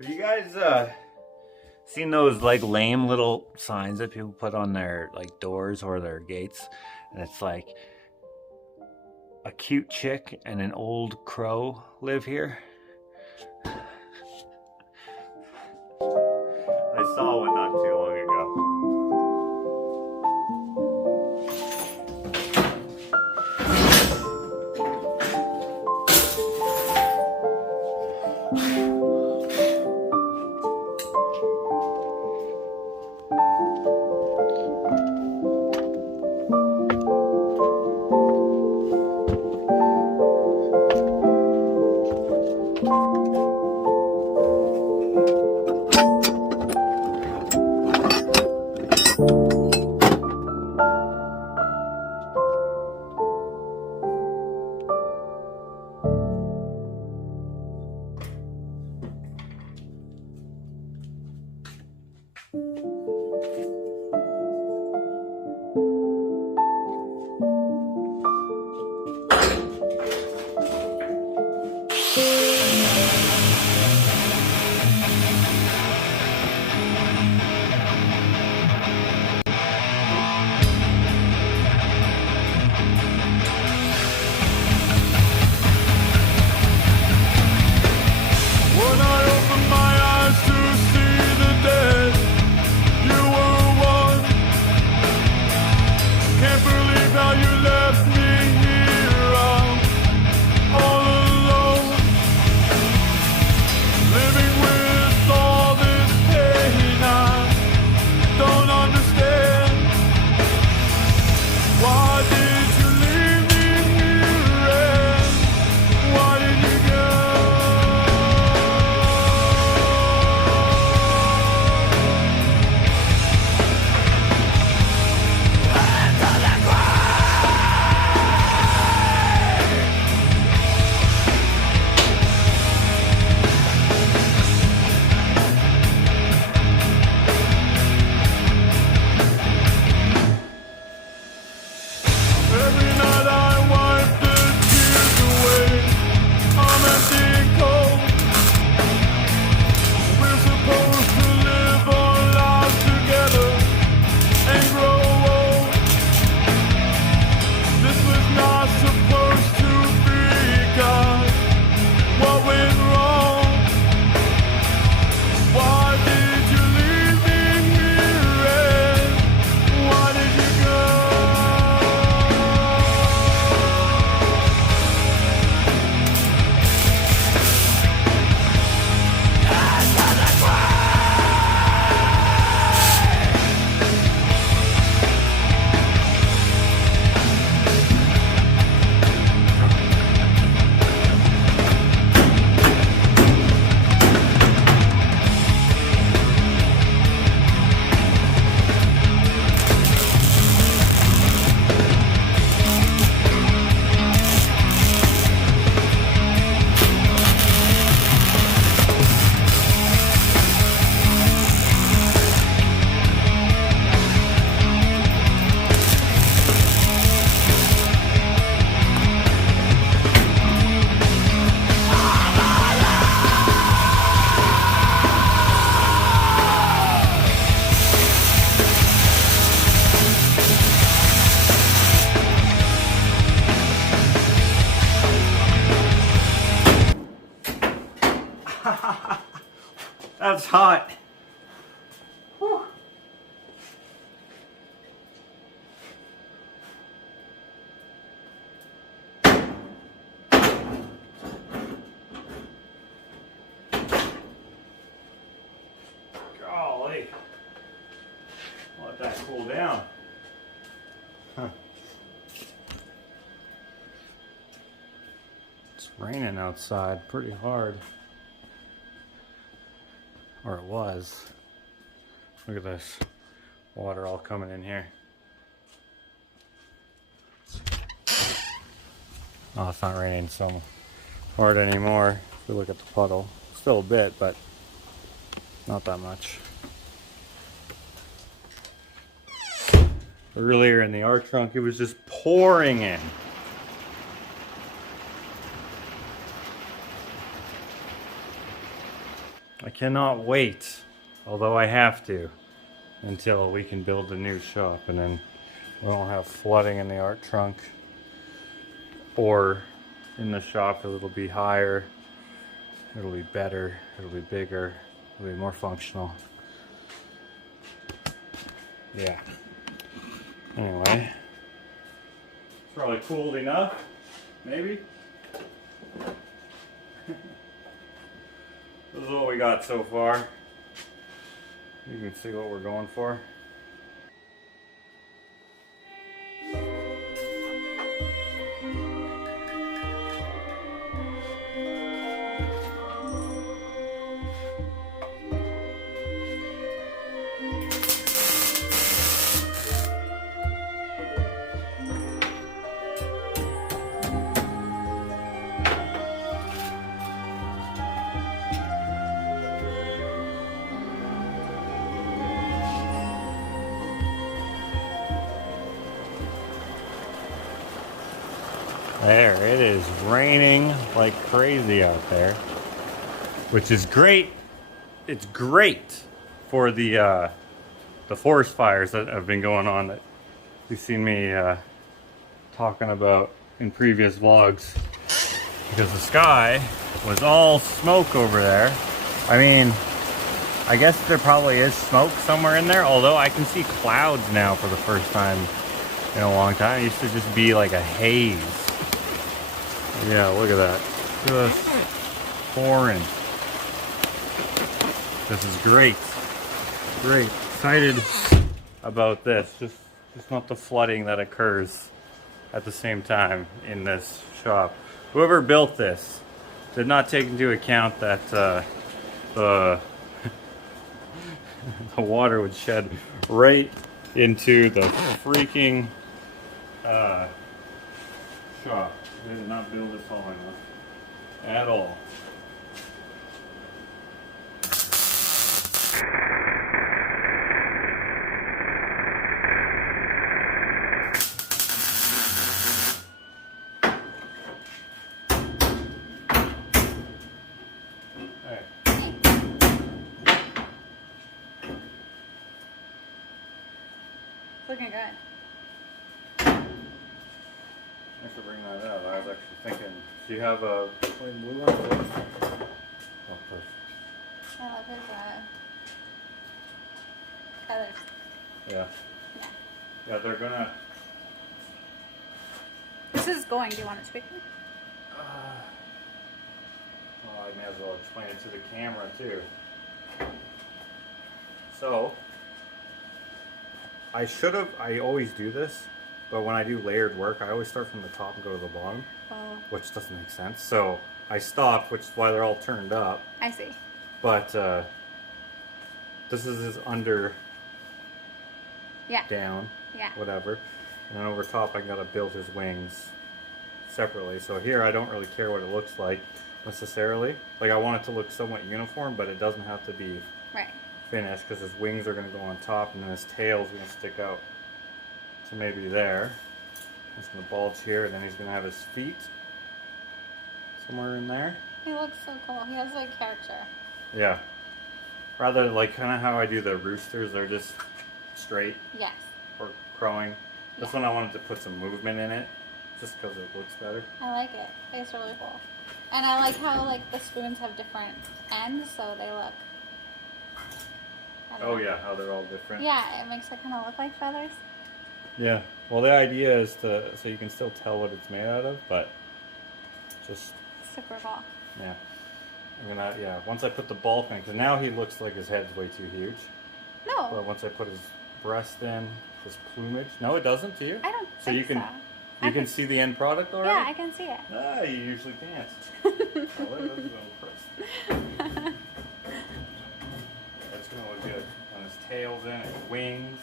Have you guys seen those like lame little signs that people put on their like doors or their gates? And it's like a cute chick and an old crow live here. I saw one not too long ago. That's hot. Whew. Golly. Let that cool down. Huh. It's raining outside pretty hard. Or it was. Look at this. Water all coming in here. Oh, it's not raining so hard anymore. If we look at the puddle. Still a bit, but not that much. Earlier in the arc trunk, it was just pouring in. I cannot wait, although I have to, until we can build a new shop, and then we won't have flooding in the art trunk or in the shop. It'll be higher, it'll be better, it'll be bigger, it'll be more functional. Yeah. Anyway, it's probably cooled enough, maybe. This is what we got so far. You can see what we're going for. There, it is raining like crazy out there, which is great. It's great for the forest fires that have been going on that you've seen me talking about in previous vlogs, because the sky was all smoke over there. I mean, I guess there probably is smoke somewhere in there, although I can see clouds now for the first time in a long time. It used to just be like a haze. Yeah, look at that. Just pouring. This is great. Great. Excited about this. Just not the flooding that occurs at the same time in this shop. Whoever built this did not take into account that the water would shed right into the freaking shop. They did not build it tall enough at all. Looking good. Thanks for bringing that up. I was actually thinking, do you have a plain blue one? Oh, perfect. I love his colors. Yeah. Yeah. Yeah, they're gonna. This is going. Do you want it to speak? Well, I may as well explain it to the camera too. So, I always do this, but when I do layered work, I always start from the top and go to the bottom, which doesn't make sense. So I stopped, which is why they're all turned up. I see. But this is his under, Yeah. down, Yeah. whatever. And then over top, I gotta build his wings separately. So here, I don't really care what it looks like necessarily. Like, I want it to look somewhat uniform, but it doesn't have to be Right. finished, because his wings are going to go on top and then his tail's going to stick out to maybe there. It's going to bulge here, and then he's going to have his feet somewhere in there. He looks so cool. He has like character. Yeah. Rather like kind of how I do the roosters, they're just straight Yes. or crowing. This Yeah. one I wanted to put some movement in it, just because it looks better. I like it. It's really cool. And I like how like the spoons have different ends, so they look. I don't Oh know. yeah, how they're all different. Yeah, it makes it kind of look like feathers. Yeah. Well, the idea is so you can still tell what it's made out of, but just Super cool. yeah. I'm gonna once I put the bulk in, because now he looks like his head's way too huge. No. But once I put his breast in, his plumage. No, it doesn't, do you? I don't So think you can so. you can see the end product already? Yeah, I can see it. Ah, you usually can't. Oh, that's a little press. That's gonna look good. On his tail's in, his wings,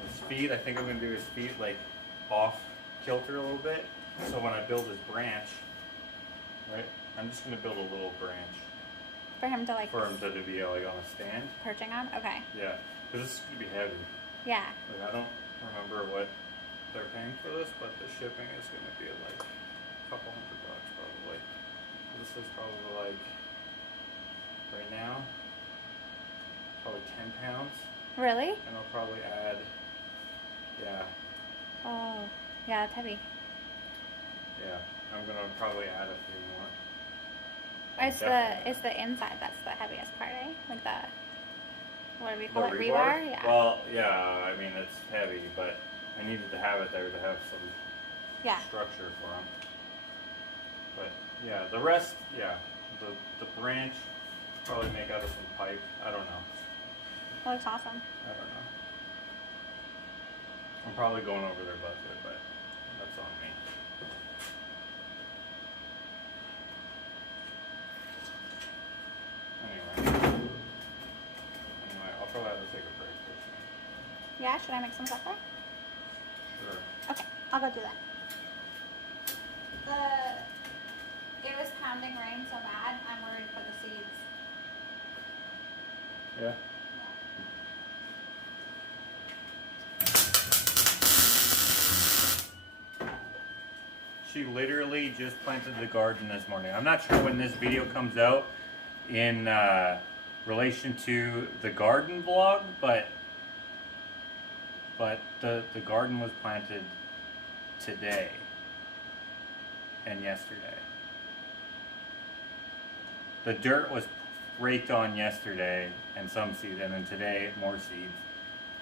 and his feet. I think I'm gonna do his feet like off kilter a little bit. So when I build his branch, right? I'm just gonna build a little branch For him to like for him to be like on a stand. perching on? Okay. Yeah, because this is gonna be heavy. Yeah. Like, I don't remember what they're paying for this, but the shipping is gonna be like a couple $100 probably. This is probably like right now probably 10 pounds. Really? And I'll probably add, yeah. Oh, yeah, it's heavy. Yeah, I'm gonna probably add a few more. It's the inside that's the heaviest part, eh? Like the, what do we call it? Rebar? Yeah. Well, yeah, I mean, it's heavy, but I needed to have it there to have some structure for them. But yeah, the rest, yeah, the branch probably make out of some pipe. I don't know. That looks awesome. I don't know. I'm probably going over their budget, but that's on me. Anyway, I'll probably have to take a break. Yeah, should I make some supper? Sure. Okay, I'll go do that. It was pounding rain so bad, I'm worried for the seeds. Yeah. She literally just planted the garden this morning. I'm not sure when this video comes out in relation to the garden vlog, but the garden was planted today and yesterday. The dirt was raked on yesterday and some seeds, and then today more seeds,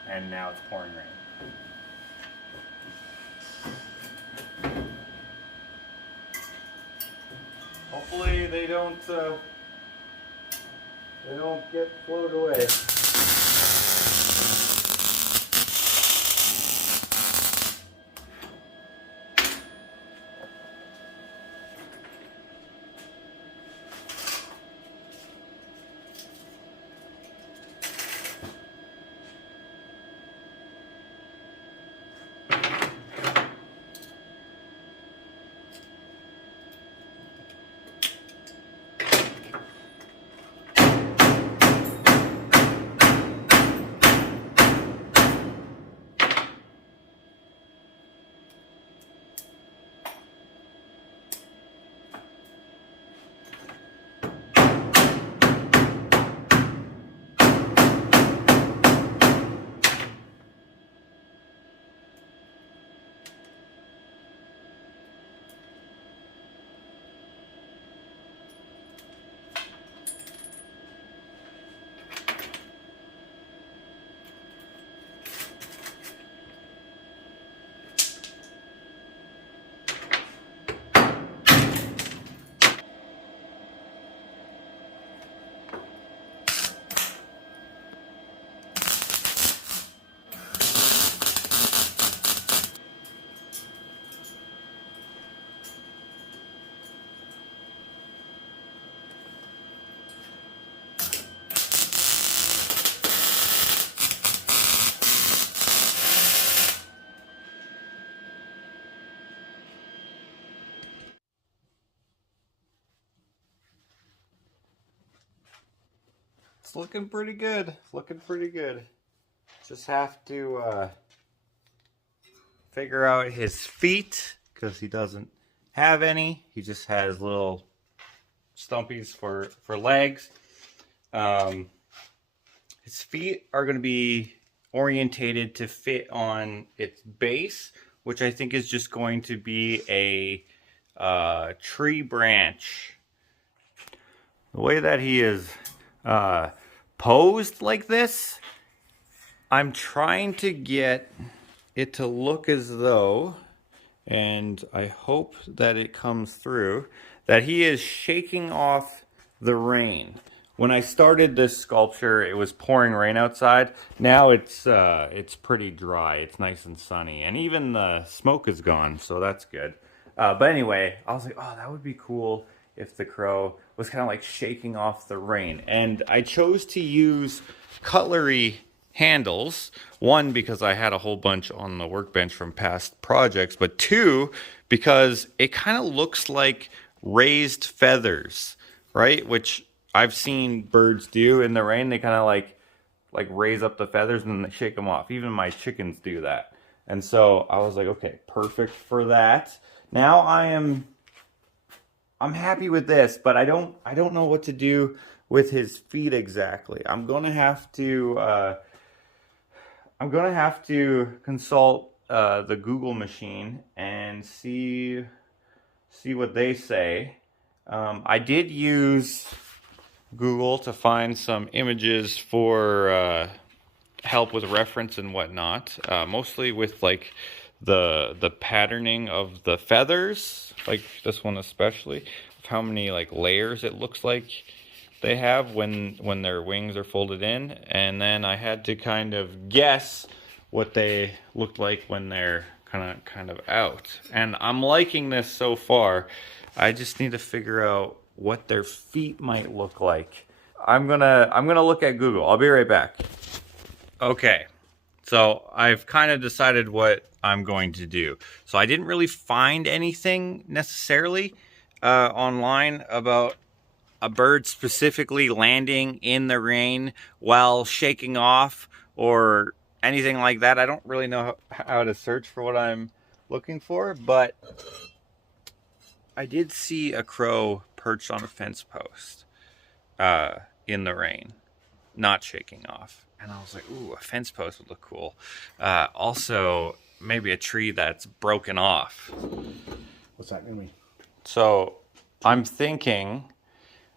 and now it's pouring rain. Hopefully they don't get floated away. It's looking pretty good. It's looking pretty good. Just have to figure out his feet, because he doesn't have any. He just has little stumpies for legs. His feet are going to be orientated to fit on its base, which I think is just going to be a tree branch. The way that he is posed like this, I'm trying to get it to look as though, and I hope that it comes through, that he is shaking off the rain. When I started this sculpture, it was pouring rain outside. Now it's pretty dry. It's nice and sunny, and even the smoke is gone, so that's good. But anyway, I was like, oh, that would be cool if the crow was kind of like shaking off the rain. And I chose to use cutlery handles. One, because I had a whole bunch on the workbench from past projects, but two, because it kind of looks like raised feathers, right? Which I've seen birds do in the rain. They kind of like raise up the feathers and then they shake them off. Even my chickens do that. And so I was like, okay, perfect for that. Now I'm happy with this, but I don't know what to do with his feet exactly. I'm gonna have to consult the Google machine and see what they say. I did use Google to find some images for help with reference and whatnot, mostly with like the patterning of the feathers, like this one especially, of how many like layers it looks like they have when their wings are folded in, and then I had to kind of guess what they looked like when they're kind of out. And I'm liking this so far. I just need to figure out what their feet might look like. I'm gonna look at Google. I'll be right back. Okay, so I've kind of decided what I'm going to do. So I didn't really find anything necessarily online about a bird specifically landing in the rain while shaking off or anything like that. I don't really know how to search for what I'm looking for, but I did see a crow perched on a fence post in the rain, not shaking off. And I was like, ooh, a fence post would look cool. Also, maybe a tree that's broken off. What's that gonna mean? So I'm thinking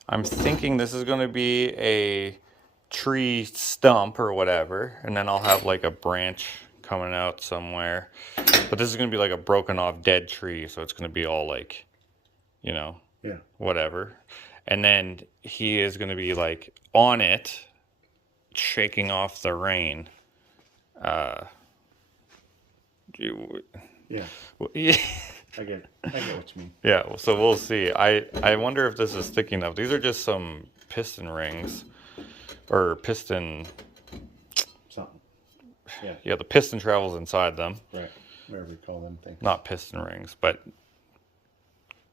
this is going to be a tree stump or whatever, and then I'll have like a branch coming out somewhere. But this is going to be like a broken off dead tree, so it's going to be all like, you know, Yeah. whatever. And then he is going to be like on it, shaking off the rain. Yeah. Yeah. I get what you mean. Yeah, so we'll see. I wonder if this is thick enough. These are just some piston rings, or piston. Something. Yeah. Yeah, the piston travels inside them. Right. Whatever you call them things. Not piston rings, but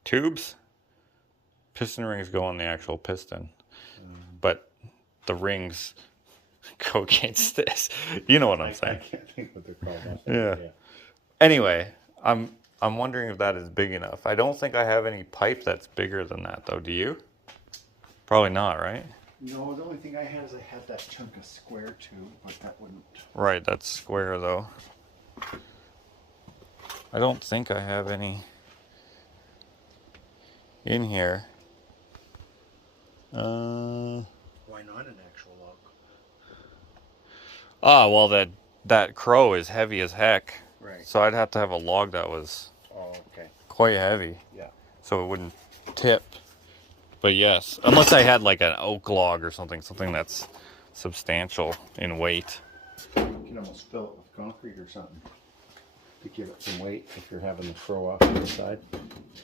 tubes. Piston rings go on the actual piston, but the rings go against this. You know what I'm saying? I can't think what they're called. Yeah. Anyway, I'm wondering if that is big enough. I don't think I have any pipe that's bigger than that, though. Do you? Probably not, right? No, the only thing I had is I had that chunk of square tube, but that wouldn't. Right, that's square, though. I don't think I have any in here. Why not an actual log? Ah, well, that crow is heavy as heck. Right. So I'd have to have a log that was Okay. quite heavy. Yeah. So it wouldn't tip. But yes, unless I had like an oak log or something that's substantial in weight. You can almost fill it with concrete or something to give it some weight if you're having the crow off to the side.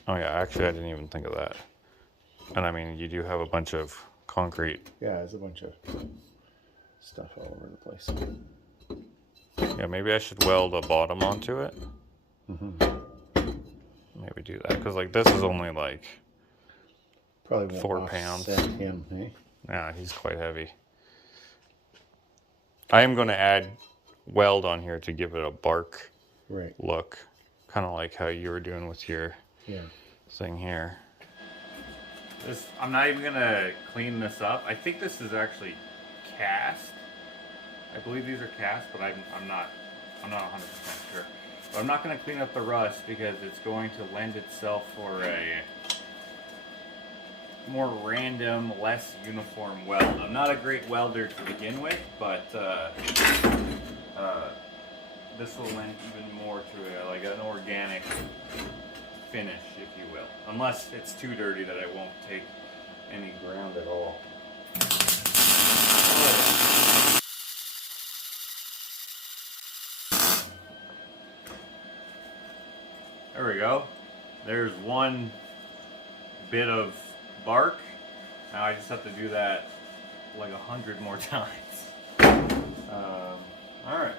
Oh yeah, actually I didn't even think of that. And I mean, you do have a bunch of concrete. Yeah, there's a bunch of stuff all over the place. Yeah, maybe I should weld a bottom onto it. Maybe do that, because like this is only like Probably won't 4 pounds. offset him, eh? Yeah, he's quite heavy. I am going to add weld on here to give it a bark Right. look, kind of like how you were doing with your thing here. I'm not even going to clean this up. I think this is actually cast. I believe these are cast, but I'm not 100% sure. But I'm not going to clean up the rust because it's going to lend itself for a more random, less uniform weld. I'm not a great welder to begin with, but this will lend even more to like an organic finish, if you will. Unless it's too dirty that I won't take any ground at all. There we go. There's one bit of bark. Now I just have to do that like 100 more times. All right.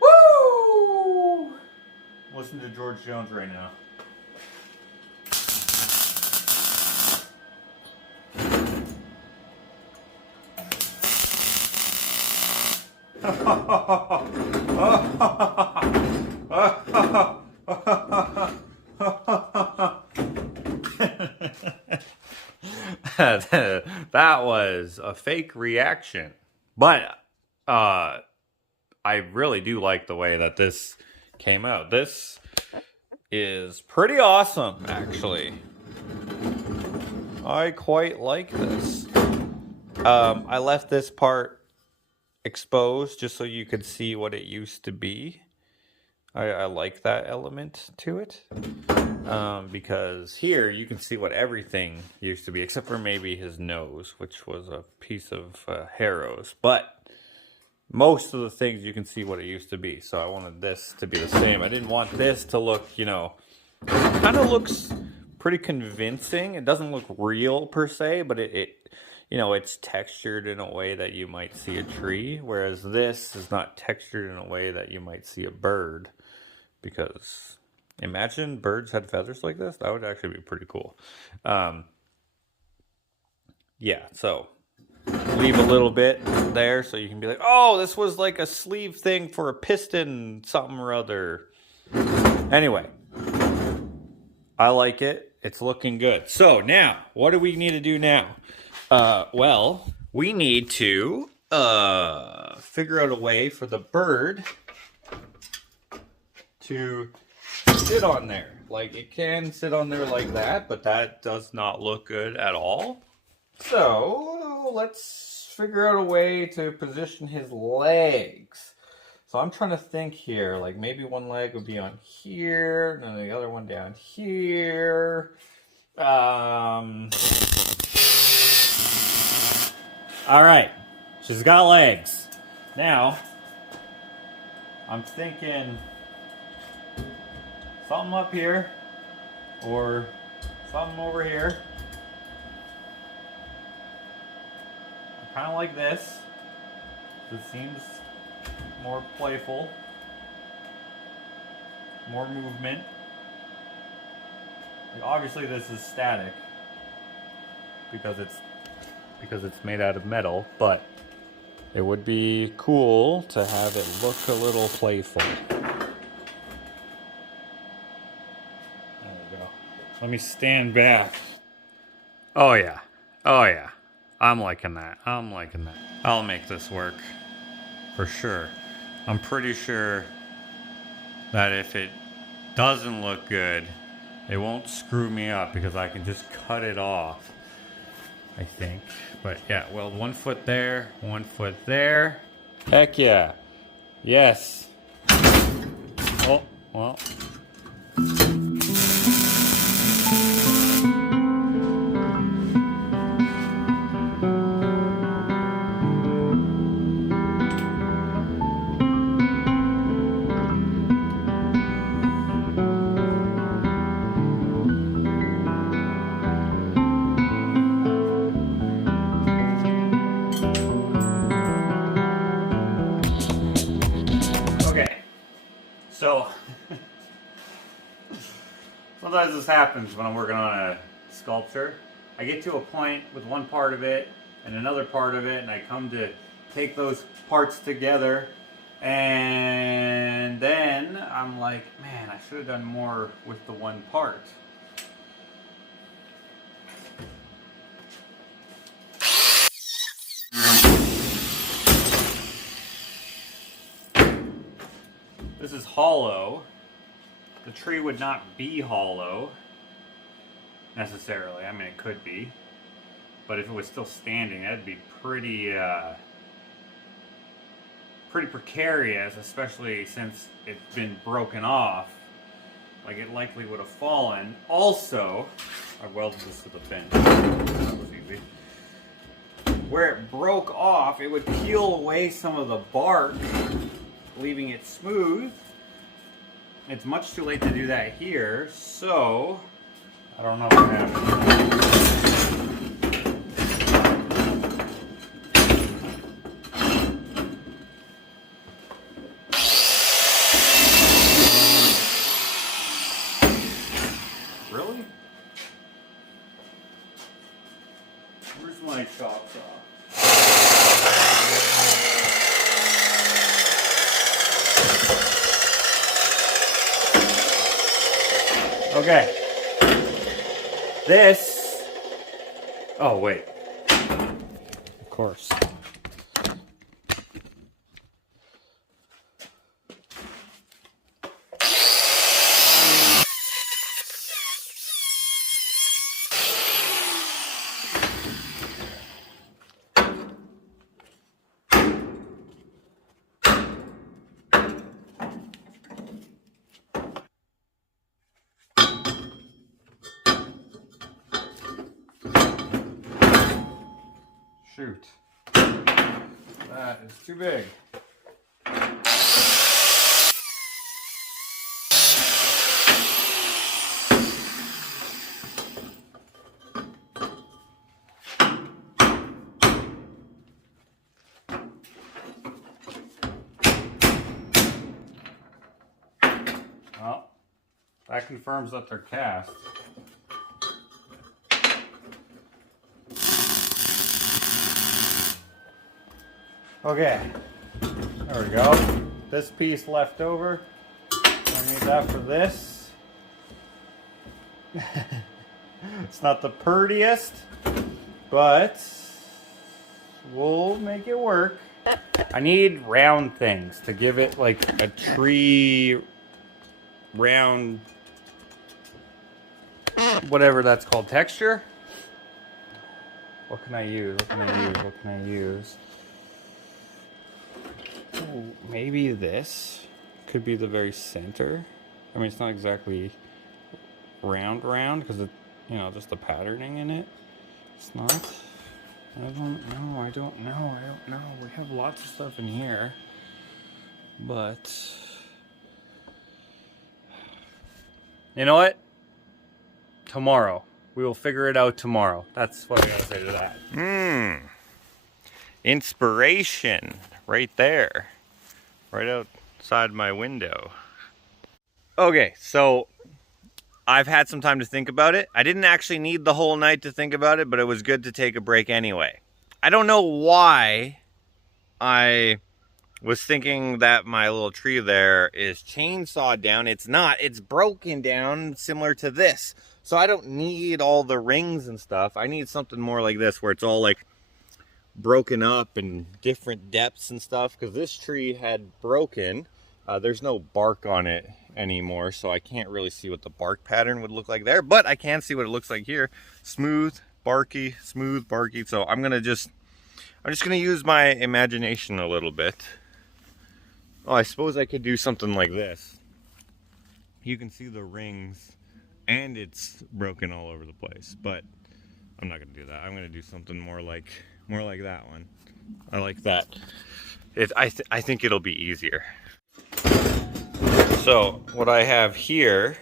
Woo! Listen to George Jones right now. That was a fake reaction. But I really do like the way that this came out. This is pretty awesome, actually. I quite like this. I left this part exposed just so you could see what it used to be. I like that element to it. Because here you can see what everything used to be, except for maybe his nose, which was a piece of Harrow's. But most of the things you can see what it used to be. So I wanted this to be the same. I didn't want this to look, you know, it kind of looks pretty convincing. It doesn't look real per se, but it you know, it's textured in a way that you might see a tree, whereas this is not textured in a way that you might see a bird. Because imagine birds had feathers like this. That would actually be pretty cool. Yeah, so leave a little bit there so you can be like, oh, this was like a sleeve thing for a piston something or other. Anyway, I like it. It's looking good. So now, what do we need to do now? Well, we need to figure out a way for the bird to sit on there. Like, it can sit on there like that, but that does not look good at all. So let's figure out a way to position his legs. So I'm trying to think here, like maybe one leg would be on here, and then the other one down here. All right, she's got legs. Now, I'm thinking something up here or something over here. I kind of like this. It seems more playful, more movement. Like obviously this is static because it's made out of metal, but it would be cool to have it look a little playful. There we go. Let me stand back. Oh yeah. Oh yeah. I'm liking that. I'm liking that. I'll make this work. For sure. I'm pretty sure that if it doesn't look good, it won't screw me up because I can just cut it off, I think. But yeah, weld 1 foot there, 1 foot there. Heck yeah. Yes. Oh, well. So, sometimes this happens when I'm working on a sculpture. I get to a point with one part of it and another part of it, and I come to take those parts together, and then I'm like, man, I should have done more with the one part. This is hollow. The tree would not be hollow necessarily. I mean, it could be, but if it was still standing, that'd be pretty precarious, especially since it's been broken off. Like, it likely would have fallen. Also, I welded this to the bench. That was easy. Where it broke off, it would peel away some of the bark, leaving it smooth. It's much too late to do that here, so I don't know what happened. Really? Where's my chop saw? Okay. This. Oh, wait. Of course. Shoot. That is too big. Well, that confirms that they're cast. Okay, there we go. This piece left over. I need that for this. It's not the prettiest, but we'll make it work. I need round things to give it like a tree round, whatever that's called, texture. What can I use? What can I use? What can I use? Ooh, maybe this could be the very center. I mean, it's not exactly round because it, you know, just the patterning in it. It's not. I don't know. We have lots of stuff in here, but you know what? Tomorrow. We will figure it out tomorrow. That's what I gotta say to that. Inspiration right there. Right outside my window. Okay, so I've had some time to think about it. I didn't actually need the whole night to think about it, but it was good to take a break anyway. I don't know why I was thinking that my little tree there is chainsawed down. It's not. It's broken down similar to this. So I don't need all the rings and stuff. I need something more like this where it's all like broken up in different depths and stuff, because this tree had broken. There's no bark on it anymore, so I can't really see what the bark pattern would look like there, but I can see what it looks like here. Smooth, barky, smooth, barky. So I'm just gonna use my imagination a little bit. Oh, I suppose I could do something like this. You can see the rings and it's broken all over the place, but I'm not gonna do that. I'm gonna do something more like that one. I like that. I think it'll be easier. So what I have here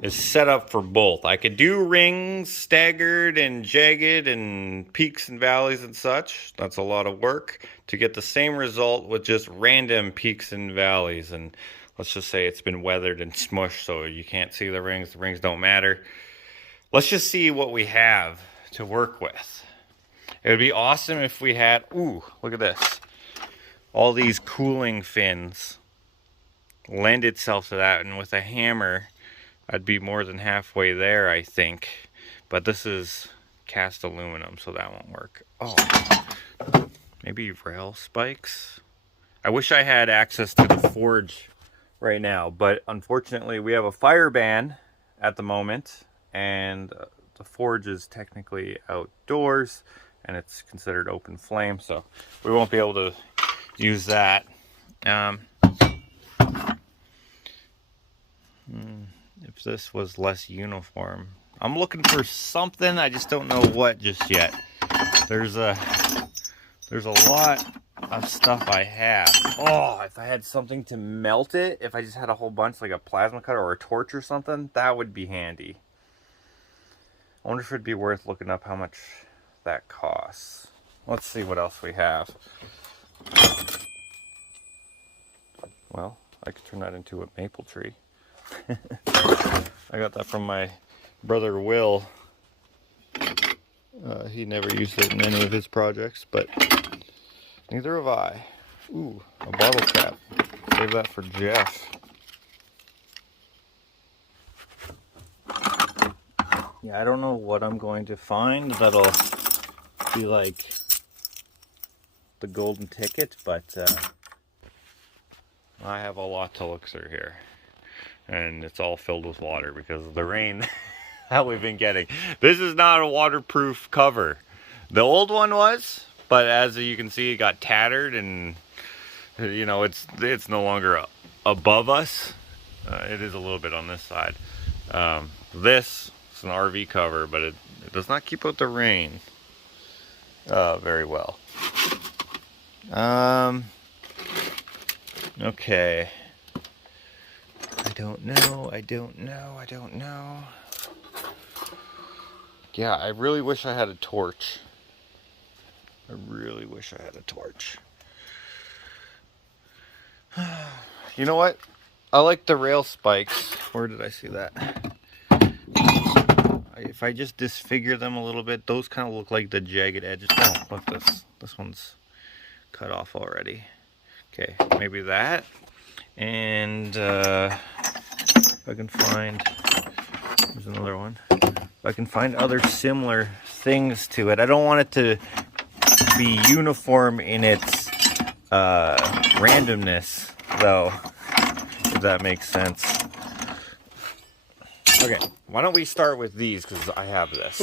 is set up for both. I could do rings, staggered and jagged and peaks and valleys and such. That's a lot of work to get the same result with just random peaks and valleys. And let's just say it's been weathered and smushed so you can't see the rings. The rings don't matter. Let's just see what we have to work with. It would be awesome if we had, ooh, look at this. All these cooling fins lend itself to that, and with a hammer I'd be more than halfway there, I think. But this is cast aluminum, so that won't work. Oh, maybe rail spikes. I wish I had access to the forge right now, but unfortunately we have a fire ban at the moment, and the forge is technically outdoors and it's considered open flame, so we won't be able to use that. If this was less uniform, I'm looking for something. I just don't know what just yet. There's a lot of stuff I have. Oh, if I had something to melt it, if I just had a whole bunch, like a plasma cutter or a torch or something, that would be handy. I wonder if it'd be worth looking up how much that costs. Let's see what else we have. Well, I could turn that into a maple tree. I got that from my brother Will. He never used it in any of his projects, but neither have I. Ooh, a bottle cap. Save that for Jeff. Yeah, I don't know what I'm going to find that'll be like the golden ticket, but I have a lot to look through here. And it's all filled with water because of the rain that we've been getting. This is not a waterproof cover. The old one was, but as you can see, it got tattered, and you know, it's no longer above us. It is a little bit on this side. This is an RV cover, but it does not keep out the rain very well. Okay. I don't know. Yeah, I really wish I had a torch. You know what? I like the rail spikes. Where did I see that? If I just disfigure them a little bit, those kind of look like the jagged edges. Oh, look, this one's cut off already. Okay, maybe that. And if I can find, there's another one. If I can find other similar things to it. I don't want it to be uniform in its randomness, though, if that makes sense. Okay, why don't we start with these, because I have this.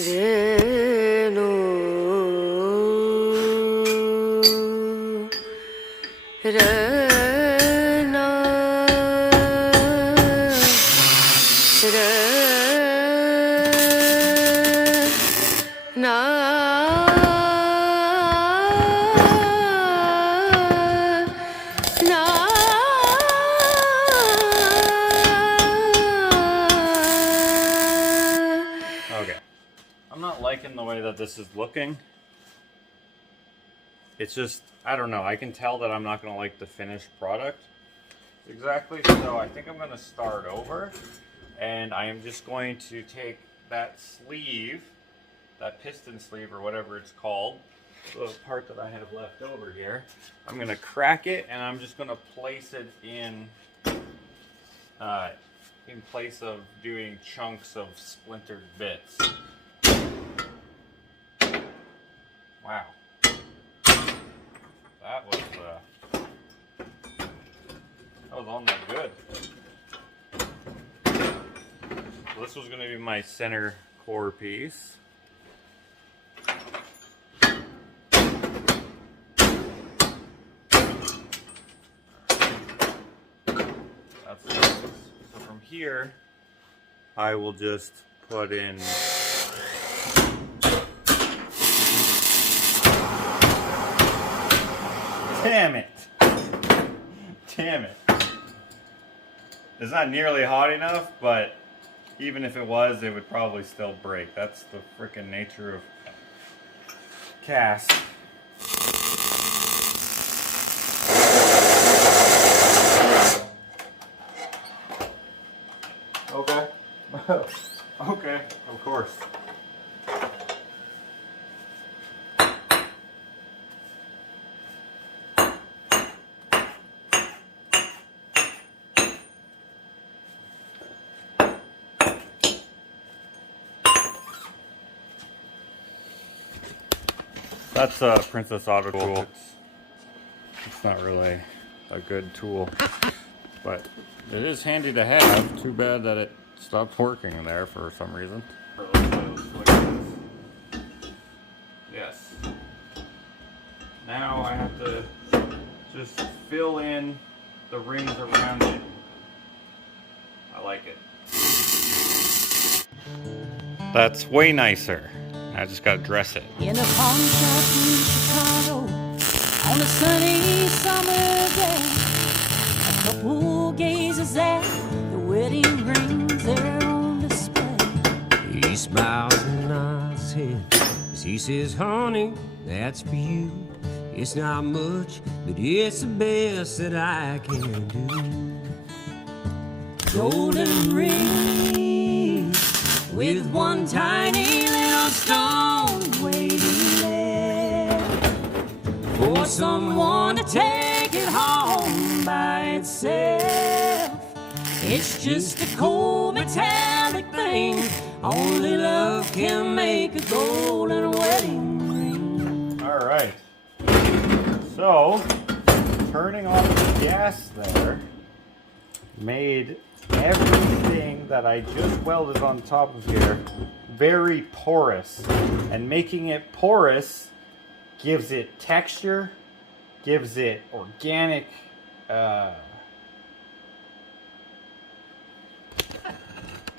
The way that this is looking, it's just, I don't know, I can tell that I'm not going to like the finished product exactly, so I think I'm going to start over, and I am just going to take that sleeve, that piston sleeve or whatever it's called, the part that I have left over here, I'm going to crack it, and I'm just going to place it in place of doing chunks of splintered bits. Wow, that was on there good. So this was going to be my center core piece. That's nice. So from here, I will just put in. Damn it. It's not nearly hot enough, but even if it was, it would probably still break. That's the freaking nature of cast. Okay. Okay, of course. That's a Princess Auto tool. It's not really a good tool, but it is handy to have. Too bad that it stopped working there for some reason. Yes. Now I have to just fill in the rings around it. I like it. That's way nicer. I just gotta dress it. In a pawn shop in Chicago, on a sunny summer day, a couple gazes at the wedding rings there on display. He smiles and nods his head as he says, "Honey, that's for you. It's not much, but it's the best that I can do." Golden ring with one tiny little stone waiting there for someone to take it home by itself. It's just a cold metallic thing Only love can make a golden wedding ring. All right. So, turning off the gas there made everything that I just welded on top of here very porous. And making it porous gives it texture, gives it organic,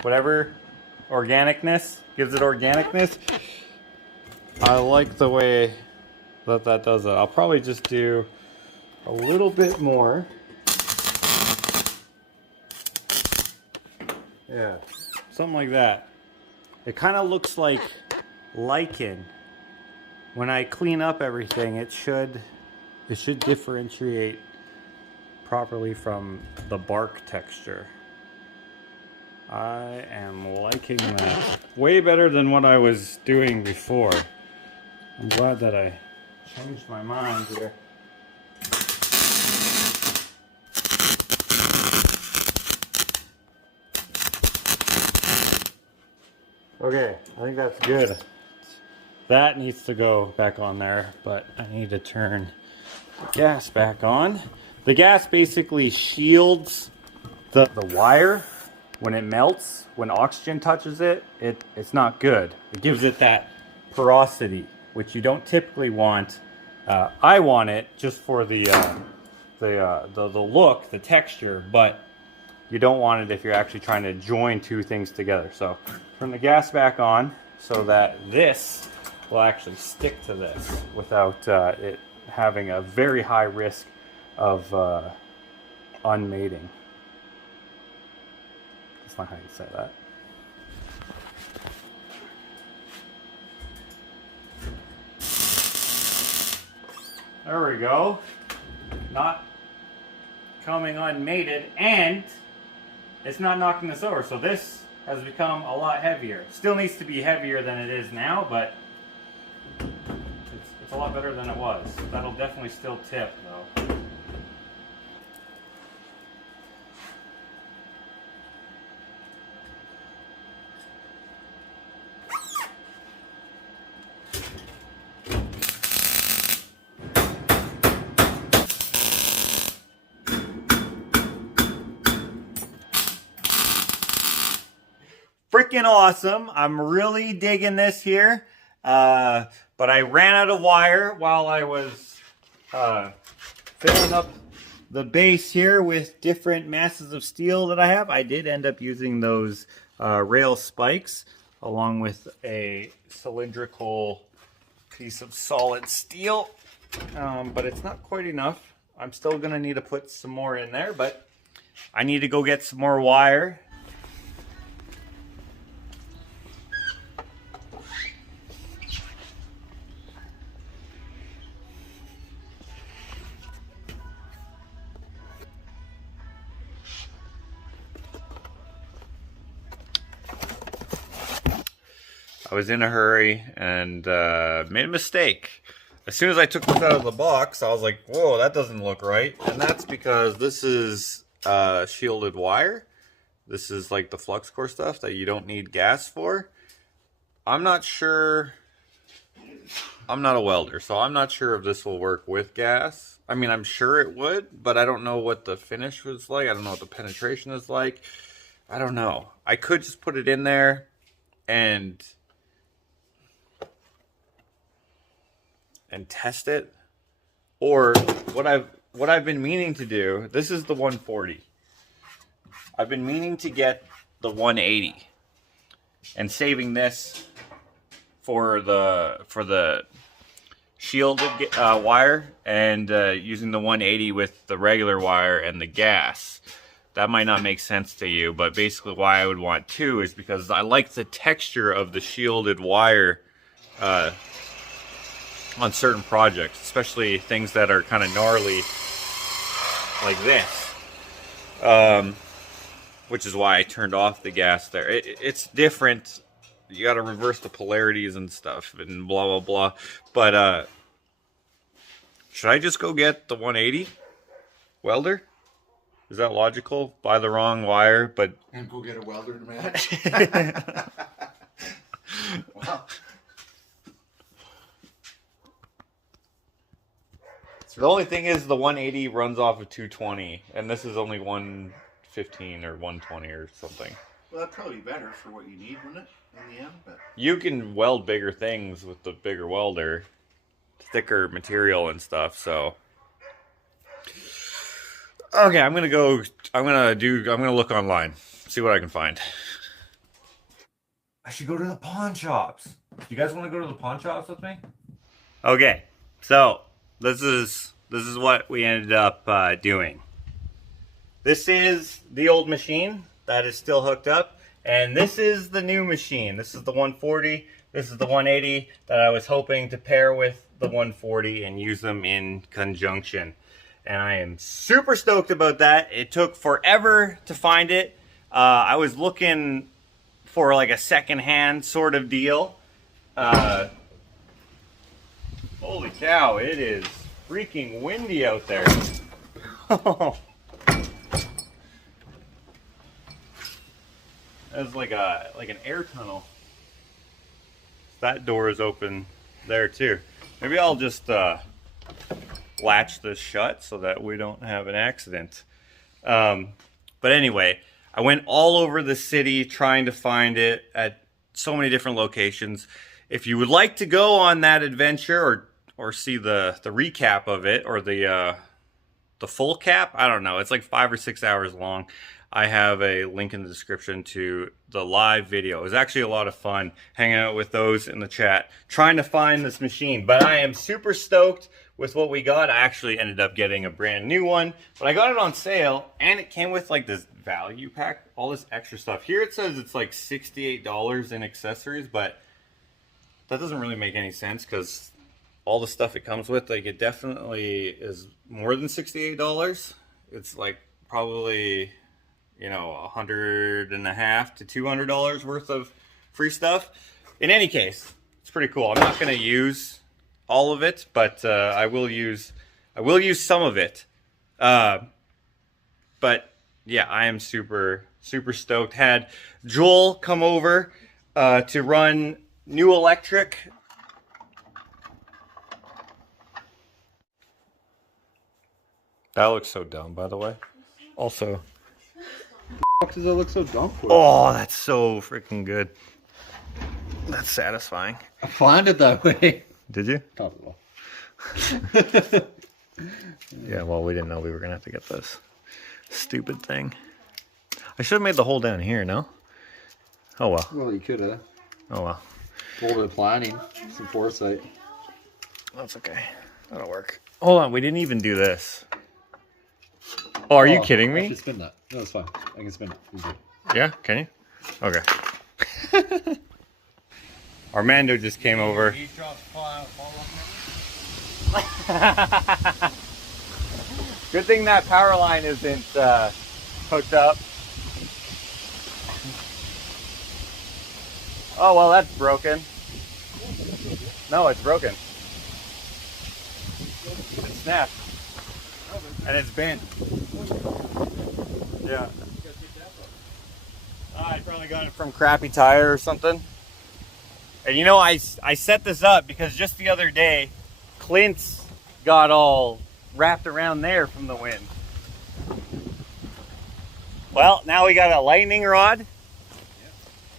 whatever, organicness, gives it organicness. I like the way that does it. I'll probably just do a little bit more. Yeah, something like that. It kind of looks like lichen. When I clean up everything, it should differentiate properly from the bark texture. I am liking that. Way better than what I was doing before. I'm glad that I changed my mind here. Okay, I think that's good. That needs to go back on there, but I need to turn the gas back on. The gas basically shields the wire when it melts. When oxygen touches it, it's not good. It gives it that porosity, which you don't typically want. I want it just for the look, the texture, but you don't want it if you're actually trying to join two things together. So turn the gas back on so that this will actually stick to this without it having a very high risk of unmating. That's not how you say that. There we go. Not coming unmated, and it's not knocking this over. So this has become a lot heavier. Still needs to be heavier than it is now, but it's a lot better than it was. That'll definitely still tip though. Freaking awesome. I'm really digging this here. But I ran out of wire while I was filling up the base here with different masses of steel that I have. I did end up using those rail spikes along with a cylindrical piece of solid steel. But it's not quite enough. I'm still going to need to put some more in there, but I need to go get some more wire. I was in a hurry and made a mistake. As soon as I took this out of the box, I was like, whoa, that doesn't look right. And that's because this is shielded wire. This is like the flux core stuff that you don't need gas for. I'm not sure. I'm not a welder, so I'm not sure if this will work with gas. I mean, I'm sure it would, but I don't know what the finish was like. I don't know what the penetration is like. I don't know. I could just put it in there and test it, or what I've been meaning to do. This is the 140. I've been meaning to get the 180 and saving this for the shielded wire and using the 180 with the regular wire and the gas. That might not make sense to you, but basically why I would want two is because I like the texture of the shielded wire on certain projects, especially things that are kind of gnarly like this, which is why I turned off the gas there. It's different. You got to reverse the polarities and stuff and blah blah blah, but should I just go get the 180 welder? Is that logical? Buy the wrong wire, but and go get a welder to match. Wow. The only thing is the 180 runs off of 220, and this is only 115 or 120 or something. Well, that'd probably be better for what you need, wouldn't it, in the end? But You can weld bigger things with the bigger welder, thicker material and stuff, so. Okay, I'm gonna look online, see what I can find. I should go to the pawn shops. Do you guys want to go to the pawn shops with me? Okay, so this is what we ended up doing. This is the old machine that is still hooked up, and this is the new machine. This is the 140. This is the 180 that I was hoping to pair with the 140 and use them in conjunction. And I am super stoked about that. It took forever to find it. I was looking for like a second-hand sort of deal. Holy cow, it is freaking windy out there. That's like an air tunnel. That door is open there too. Maybe I'll just latch this shut so that we don't have an accident. But anyway, I went all over the city trying to find it at so many different locations. If you would like to go on that adventure or see the recap of it or the full cap, I don't know. It's like 5 or 6 hours long. I have a link in the description to the live video. It was actually a lot of fun hanging out with those in the chat, trying to find this machine. But I am super stoked with what we got. I actually ended up getting a brand new one, but I got it on sale, and it came with like this value pack, all this extra stuff. Here it says it's like $68 in accessories, but that doesn't really make any sense because all the stuff it comes with, like, it definitely is more than $68. It's like probably, you know, $150 to $200 worth of free stuff. In any case, it's pretty cool. I'm not going to use all of it, but I will use some of it. But yeah, I am super stoked. Had Joel come over to run new electric. That looks so dumb, by the way. Also, What does that look so dumb for? oh, that's so freaking good. That's satisfying. I planned it that way. Did you? Probably will. Yeah, well, we didn't know we were going to have to get this stupid thing. I should have made the hole down here, no? Oh, well. Well, you could have. Oh, well. A little bit of planning, some foresight. That's okay. That'll work. Hold on, we didn't even do this. Oh, are you kidding I me? should spin that. No, it's fine. I can spin it. Easy. Yeah, can you? Okay. Armando just came over. Good thing that power line isn't hooked up. Oh, well, that's broken. No, it's broken. It snapped. And it's bent. Yeah. I probably got it from Crappy Tire or something. And you know, I set this up because just the other day, Clints got all wrapped around there from the wind. Well, now we got a lightning rod.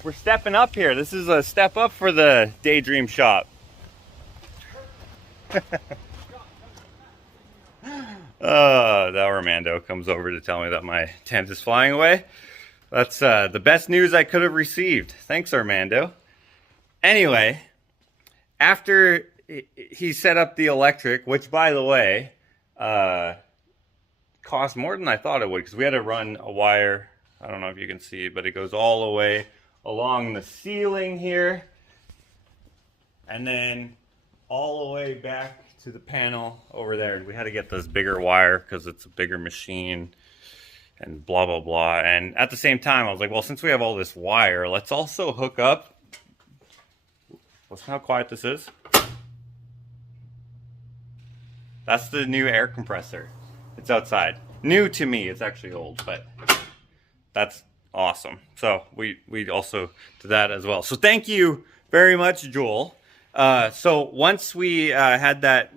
We're stepping up here. This is a step up for the Daydream shop. Now Armando comes over to tell me that my tent is flying away. That's the best news I could have received. Thanks, Armando. Anyway, after he set up the electric, which, by the way, cost more than I thought it would, because we had to run a wire. I don't know if you can see, but it goes all the way along the ceiling here, and then all the way back to the panel over there. We had to get this bigger wire because it's a bigger machine and blah blah blah. And at the same time, I was like, well, since we have all this wire, let's also hook up. Listen how quiet this is. That's the new air compressor. It's outside. New to me. It's actually old, but that's awesome. So we also did that as well. So thank you very much, Joel. So once we had that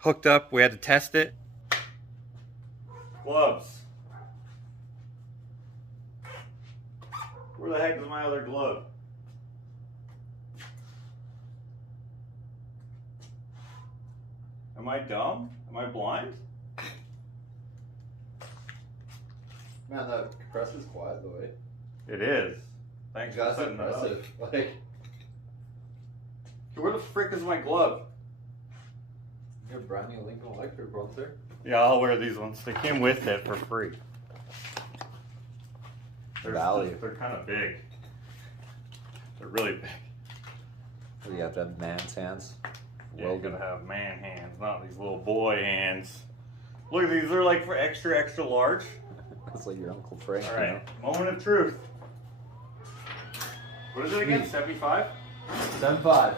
hooked up, we had to test it. Gloves. Where the heck is my other glove? Am I dumb? Am I blind? Man, that compressor's quiet though, eh? It is. Thanks for That's setting that up. impressive. Like, Where the frick is my glove? you have a brand new Lincoln Electric brought there. Yeah, I'll wear these ones. They came with it for free. Value. They're kind of big. They're really big. What do you have to have man's hands? Yeah, you're gonna have man hands, not these little boy hands. Look, these are like for extra, extra large. That's like your Uncle Frank. All right, moment of truth. What is it again? 75? 7.5.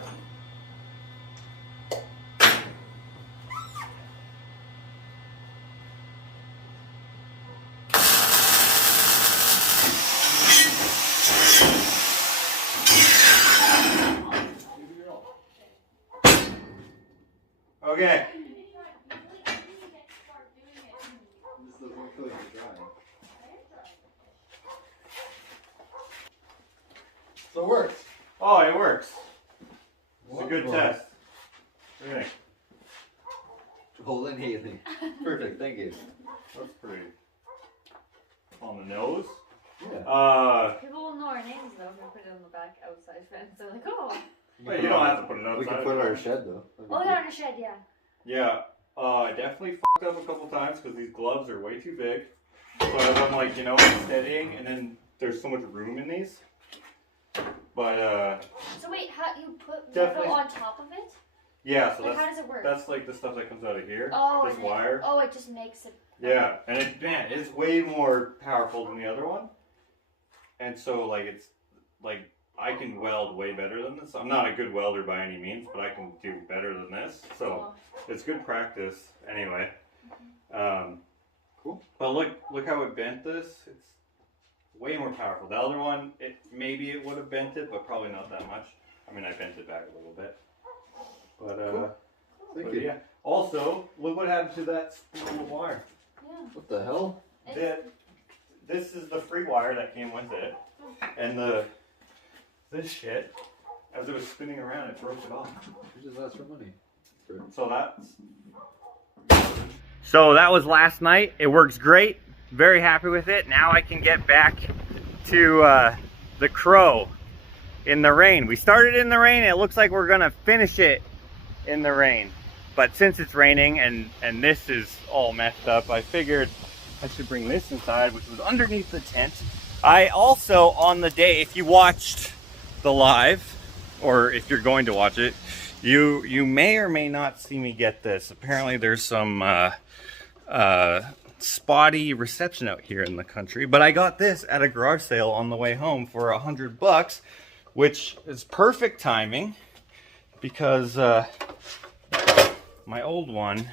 Okay. So it works. Oh, it works. It's a good Wonderful. test. What do you think? Joel and Haley. Perfect, thank you. That's pretty on the nose. Yeah. People will know our names though if we put it on the back outside fence. They're like, oh. Wait, you don't have to put it outside. We can put it in our shed though. That'd be Oh, good. yeah, on a shed, yeah. Yeah, I definitely fucked up a couple times because these gloves are way too big. So as I'm like, you know, steadying, and then there's so much room in these. But So wait, how you put Definitely. metal on top of it? yeah, so Like, how that's does it work? like the stuff that comes out of here. Oh, this and it- wire. oh, it just makes it. Yeah, and it, man, it's way more powerful than the other one. And so like it's like I can weld way better than this. I'm not a good welder by any means, but I can do better than this. So it's good practice anyway. Cool. But look how it bent this. It's way more powerful. The other one, maybe it would have bent it, but probably not that much. I mean, I bent it back a little bit. But Cool. Thank but you. yeah. Also, look what happened to that spool of wire. Yeah. What the hell? This is the free wire that came with it, and this shit, as it was spinning around, it broke it off. You just asked for money. So that was last night. It works great. Very happy with it. Now I can get back to the Crow in the rain. We started in the rain. And it looks like we're gonna finish it in the rain. But since it's raining and this is all messed up, I figured I should bring this inside, which was underneath the tent. I also, on the day, if you watched the live, or if you're going to watch it, you may or may not see me get this. Apparently there's some spotty reception out here in the country, but I got this at a garage sale on the way home for $100, which is perfect timing because my old one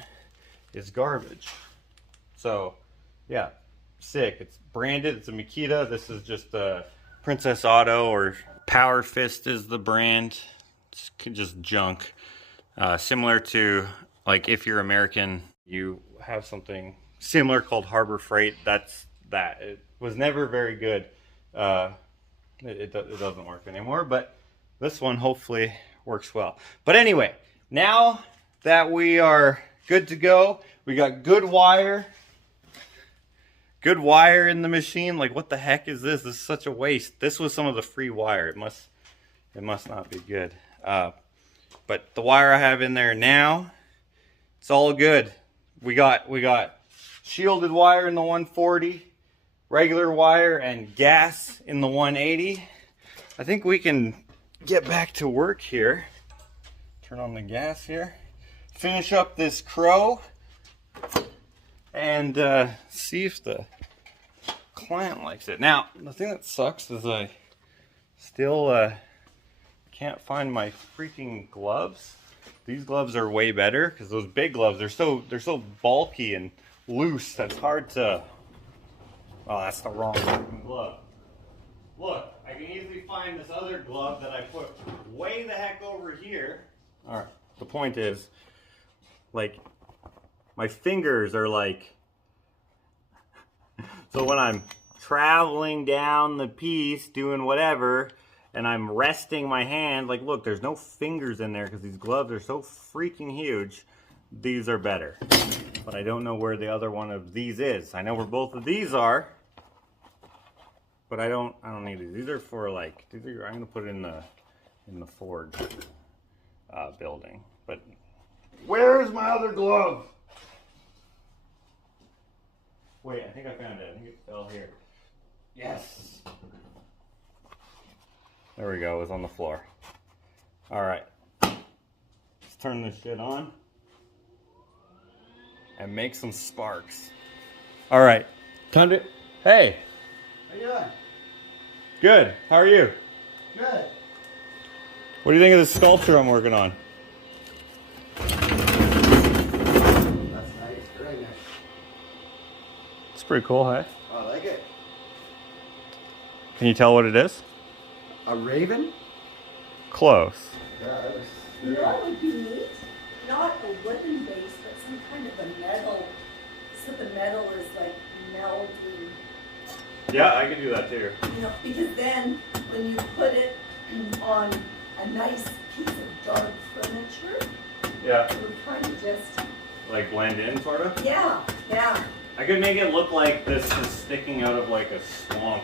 is garbage. So yeah, sick. It's branded. It's a Makita. This is just a Princess Auto, or Power Fist is the brand. It's just junk. Similar to, like, if you're American, you have something similar called Harbor Freight. That's that. It was never very good. It doesn't work anymore, but this one hopefully works well. But anyway, now that we are good to go, we got good wire in the machine. Like, what the heck is this? This is such a waste. This was some of the free wire. It must not be good. But the wire I have in there now, it's all good. We got shielded wire in the 140, regular wire and gas in the 180. I think we can get back to work here. Turn on the gas here. Finish up this Crow and see if the client likes it. Now, the thing that sucks is I still can't find my freaking gloves. These gloves are way better because those big gloves, they're so bulky and loose that's hard to. Oh, that's the wrong fucking glove. Look, I can easily find this other glove that I put way the heck over here. All right, the point is, like, my fingers are like, so when I'm traveling down the piece, doing whatever, and I'm resting my hand, like, look, there's no fingers in there because these gloves are so freaking huge. These are better. But I don't know where the other one of these is. I know where both of these are, but I don't need these. These are for, like, I'm gonna put it in the forge building. But where's my other glove? Wait, I think I found it. I think it fell here. Yes. There we go. It was on the floor. All right. Let's turn this shit on and make some sparks. All right. Time to. Hey. How you doing? Good. How are you? Good. What do you think of the sculpture I'm working on? That's nice. Very nice. It's pretty cool, hey? I like it. Can you tell what it is? A raven? Close. Yeah, that was You know what would be neat? Not a wooden base, but some kind of a metal, so the metal is like melting. Yeah, I can do that too. You know, because then when you put it on a nice piece of dark furniture, Yeah. it would kind of just, Like blend in, sort of? yeah. I could make it look like this is sticking out of like a swamp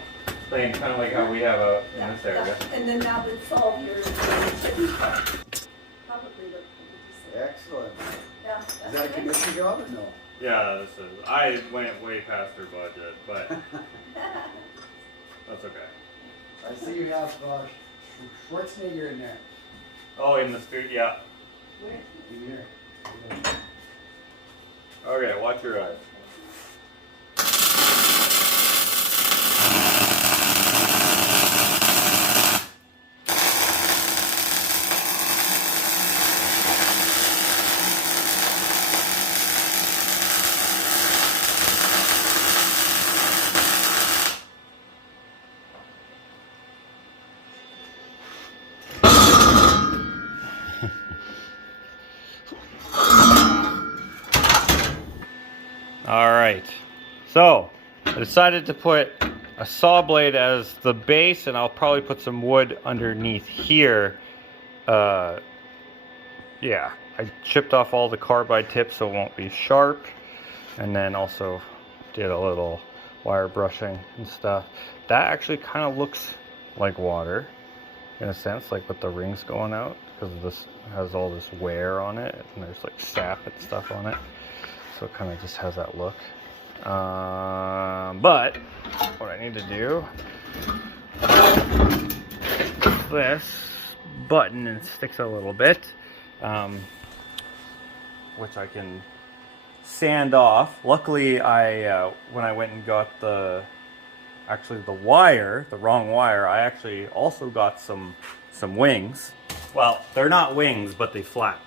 thing, kind of like how we have a in this area. And then that would solve your chicken part. Probably look pretty decent. excellent. Yeah, Is that's that a nice. commission job or no? Yeah, this is. I went way past her budget, but that's okay. I see you have Schwarzenegger in there. Oh, in the spirit, yeah. Where? In here. Okay, watch your eyes. All right, so I decided to put a saw blade as the base, and I'll probably put some wood underneath here. Yeah, I chipped off all the carbide tips so it won't be sharp, and then also did a little wire brushing and stuff. That actually kind of looks like water in a sense, like with the rings going out, because this has all this wear on it, and there's like sap and stuff on it. So it kind of just has that look. But what I need to do, this button and sticks a little bit, which I can sand off. Luckily, when I went and got the wire, the wrong wire, I actually also got some wings. Well, they're not wings, but they flap.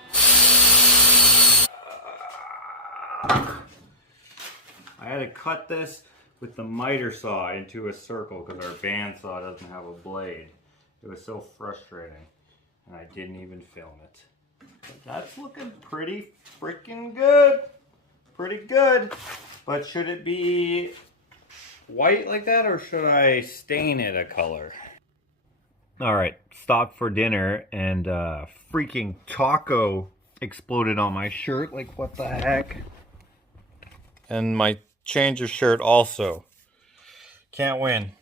I had to cut this with the miter saw into a circle because our bandsaw doesn't have a blade. It was so frustrating, and I didn't even film it. But that's looking pretty freaking good. Pretty good. But should it be white like that, or should I stain it a color? All right, stopped for dinner, and freaking taco exploded on my shirt. Like, what the heck? And my change of shirt also. Can't win.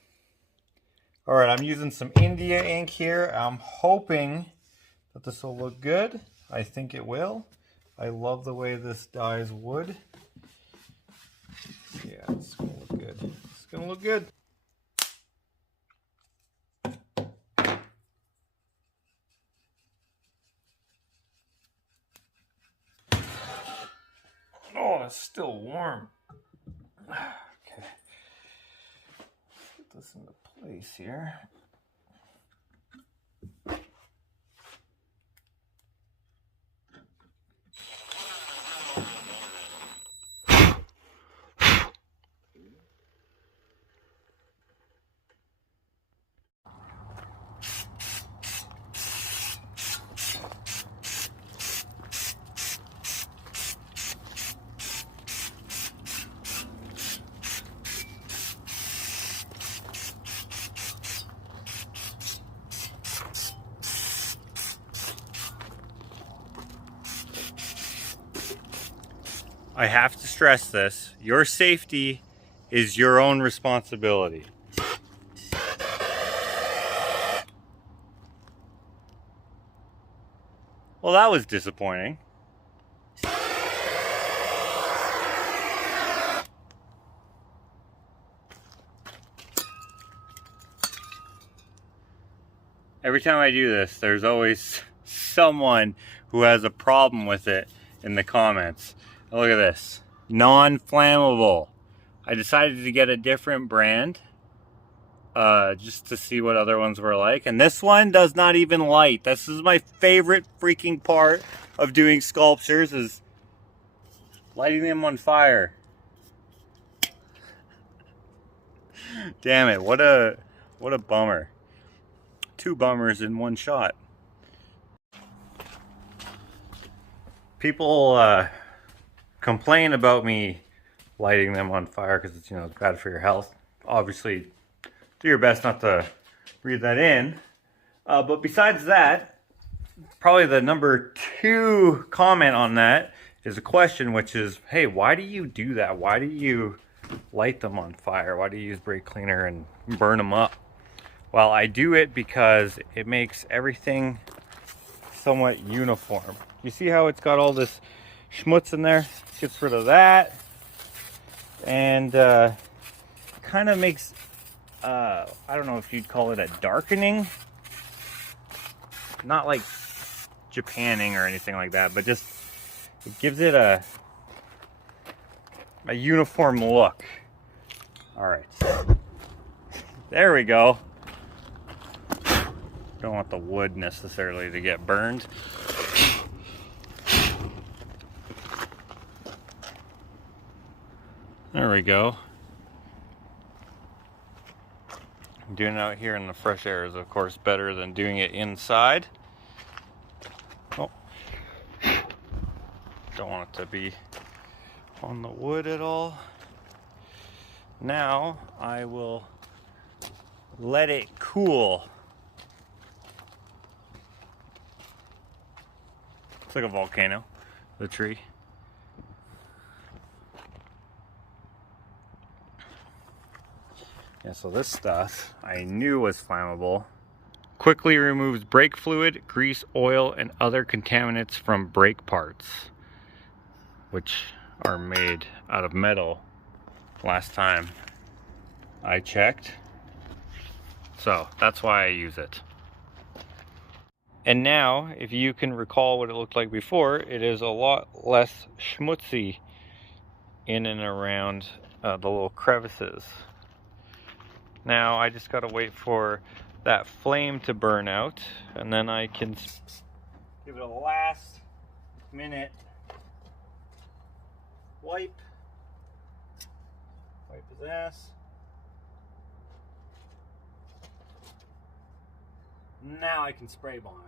All right, I'm using some India ink here. I'm hoping that this will look good. I think it will. I love the way this dyes wood. Yeah, it's gonna look good. It's gonna look good. Oh, it's still warm. Okay. Put this into place here. I have to stress this. Your safety is your own responsibility. Well, that was disappointing. Every time I do this, there's always someone who has a problem with it in the comments. And look at this, non-flammable. I decided to get a different brand just to see what other ones were like. And this one does not even light. This is my favorite freaking part of doing sculptures, is lighting them on fire. Damn it, what a bummer. 2 bummers in one shot. People complain about me lighting them on fire because it's, you know, it's bad for your health. Obviously, do your best not to breathe that in. But besides that, probably the number 2 comment on that is a question, which is, hey, why do you do that? Why do you light them on fire? Why do you use brake cleaner and burn them up? Well, I do it because it makes everything somewhat uniform. You see how it's got all this schmutz in there? Gets rid of that. And kind of makes, I don't know if you'd call it a darkening. Not like Japanning or anything like that, but just it gives it a uniform look. All right. There we go. Don't want the wood necessarily to get burned. There we go. Doing it out here in the fresh air is, of course, better than doing it inside. Oh. Don't want it to be on the wood at all. Now I will let it cool. It's like a volcano, the tree. Yeah, so this stuff I knew was flammable. Quickly removes brake fluid, grease, oil, and other contaminants from brake parts, which are made out of metal last time I checked. So that's why I use it. And now, if you can recall what it looked like before, it is a lot less schmutzy in and around the little crevices. Now I just gotta wait for that flame to burn out, and then I can give it a last minute wipe his ass. Now I can spray bomb it.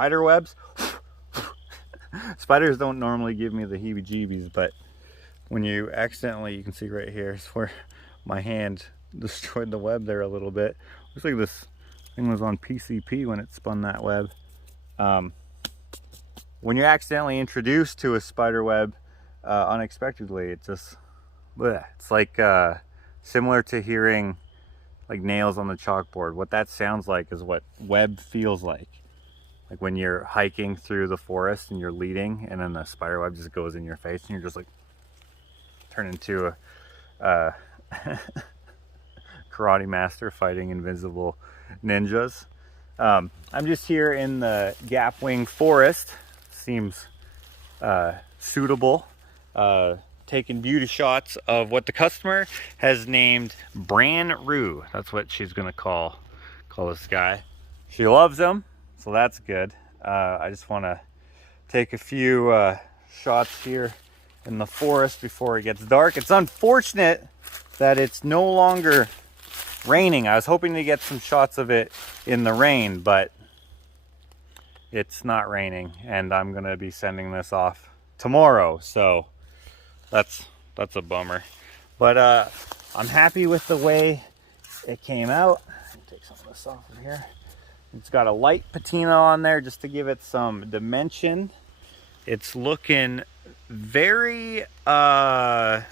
spider webs. Spiders don't normally give me the heebie-jeebies, but when you accidentally, you can see right here is where my hand destroyed the web there a little bit. Looks like this thing was on PCP when it spun that web. When you're accidentally introduced to a spider web unexpectedly, it just, bleh. It's like similar to hearing like nails on the chalkboard. What that sounds like is what web feels like. Like when you're hiking through the forest and you're leading and then the spider web just goes in your face and you're just like turn into a karate master fighting invisible ninjas. I'm just here in the Gapwing Forest. Seems suitable. Taking beauty shots of what the customer has named Bran Roo. That's what she's gonna call this guy. She loves him, so that's good. I just want to take a few shots here in the forest before it gets dark. It's unfortunate that it's no longer raining. I was hoping to get some shots of it in the rain, but it's not raining, and I'm gonna be sending this off tomorrow, so that's a bummer. But I'm happy with the way it came out. Take some of this off of here. It's got a light patina on there just to give it some dimension. It's looking very I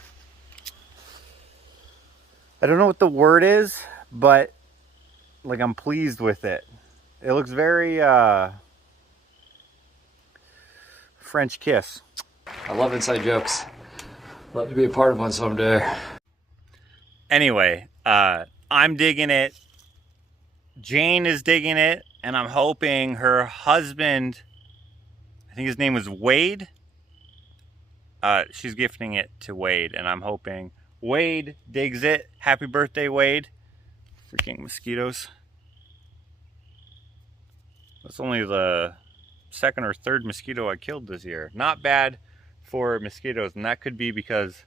don't know what the word is, but like I'm pleased with it. It looks very French kiss. I love inside jokes. Love to be a part of one someday. Anyway, I'm digging it. Jane is digging it, and I'm hoping her husband, I think his name was Wade, she's gifting it to Wade, and I'm hoping Wade digs it. Happy birthday, Wade. Freaking mosquitoes. That's only the second or third mosquito I killed this year. Not bad for mosquitoes, and that could be because,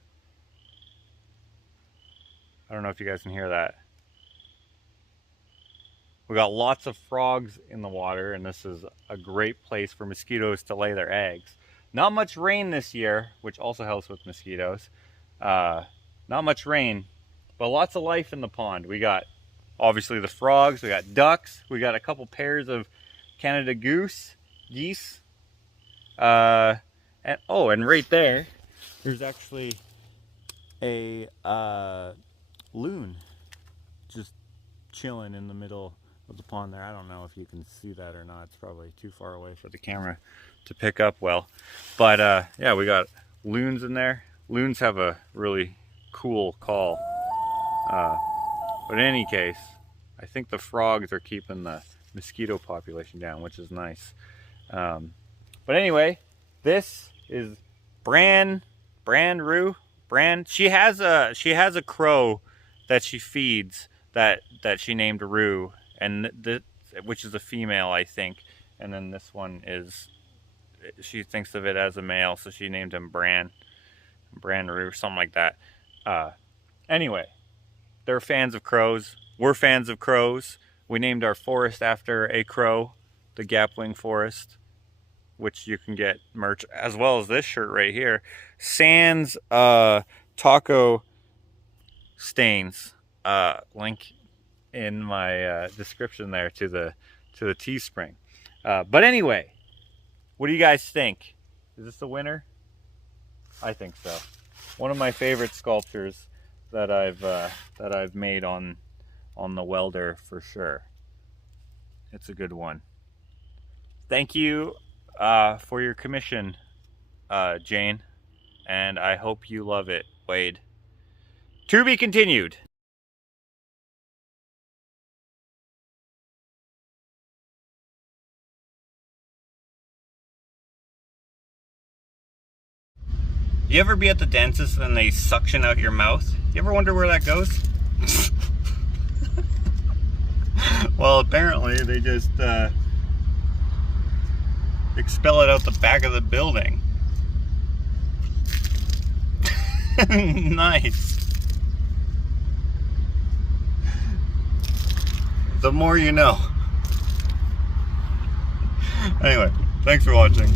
I don't know if you guys can hear that. We got lots of frogs in the water, and this is a great place for mosquitoes to lay their eggs. Not much rain this year, which also helps with mosquitoes. Not much rain, but lots of life in the pond. We got obviously the frogs, we got ducks, we got a couple pairs of Canada geese. And right there's actually a loon just chilling in the middle of the pond there. I don't know if you can see that or not. It's probably too far away for the camera to pick up well. But yeah, we got loons in there. Loons have a really cool call. But in any case, I think the frogs are keeping the mosquito population down, which is nice. But anyway, this is Bran Roo. She has a crow that she feeds that she named Roo, and which is a female, I think. And then this one is, she thinks of it as a male, so she named him Bran Roo, something like that. Anyway, they're fans of crows. We're fans of crows. We named our forest after a crow, the Gapwing Forest, which you can get merch, as well as this shirt right here. Sans taco stains. Link in my description there to the Teespring. But anyway, what do you guys think? Is this the winner? I think so. One of my favorite sculptures that I've made on the Welder for sure. It's a good one. Thank you for your commission, Jane, and I hope you love it, Wade. To be continued. You ever be at the dentist and they suction out your mouth? You ever wonder where that goes? Well, apparently they just expel it out the back of the building. Nice. The more you know. Anyway, thanks for watching.